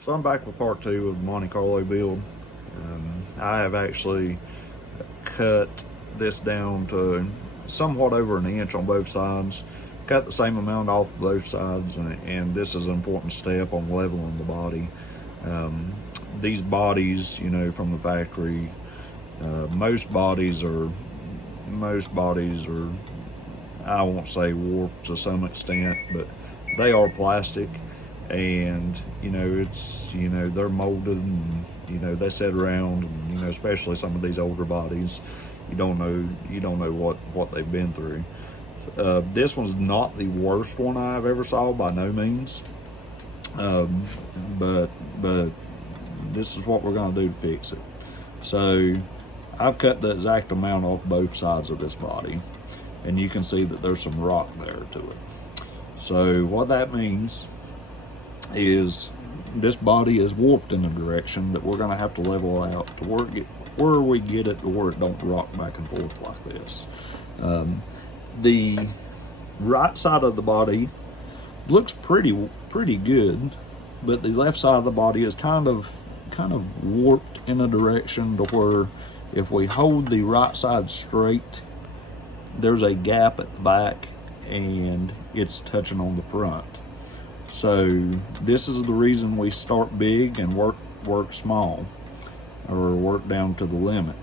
So I'm back with part two of the Monte Carlo build. I have actually cut this down to somewhat over an inch on both sides. Cut the same amount off both sides, and this is an important step on leveling the body. These bodies, from the factory, most bodies are, I won't say warped to some extent, but they are plastic. And they're molded, and they sit around, and especially some of these older bodies, you don't know what they've been through. This one's not the worst one I've ever saw, by no means, but this is what we're going to do to fix it. So I've cut the exact amount off both sides of this body, and you can see that there's some rock there to it. So what that means is this body is warped in a direction that we're going to have to level out to where we get it to where it don't rock back and forth like this. The right side of the body looks pretty good, but the left side of the body is kind of warped in a direction to where if we hold the right side straight, there's a gap at the back and it's touching on the front. So this is the reason we start big and work small, or work down to the limit.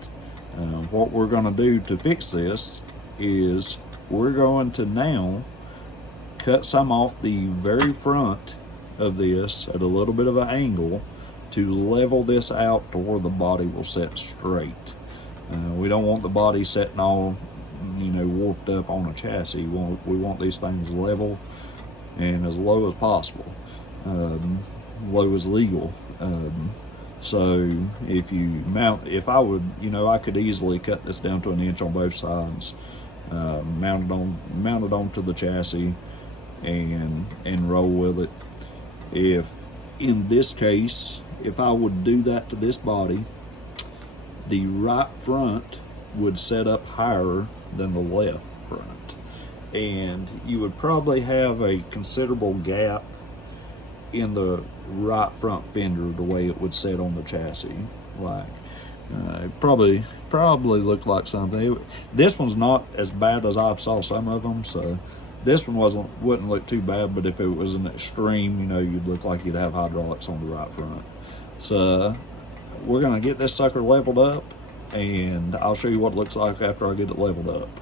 What we're going to do to fix this is we're going to now cut some off the very front of this at a little bit of an angle to level this out to where the body will set straight. We don't want the body setting all warped up on a chassis. We want these things level and as low as possible, low as legal. So if I would, I could easily cut this down to an inch on both sides, mount it onto the chassis, and roll with it. If in this case, if I would do that to this body, the right front would set up higher than the left front, and you would probably have a considerable gap in the right front fender the way it would sit on the chassis. Like it probably looked like something. This one's not as bad as I've saw some of them, so this one wouldn't look too bad. But if it was an extreme, you'd look like you'd have hydraulics on the right front. So we're gonna get this sucker leveled up, and I'll show you what it looks like after I get it leveled up.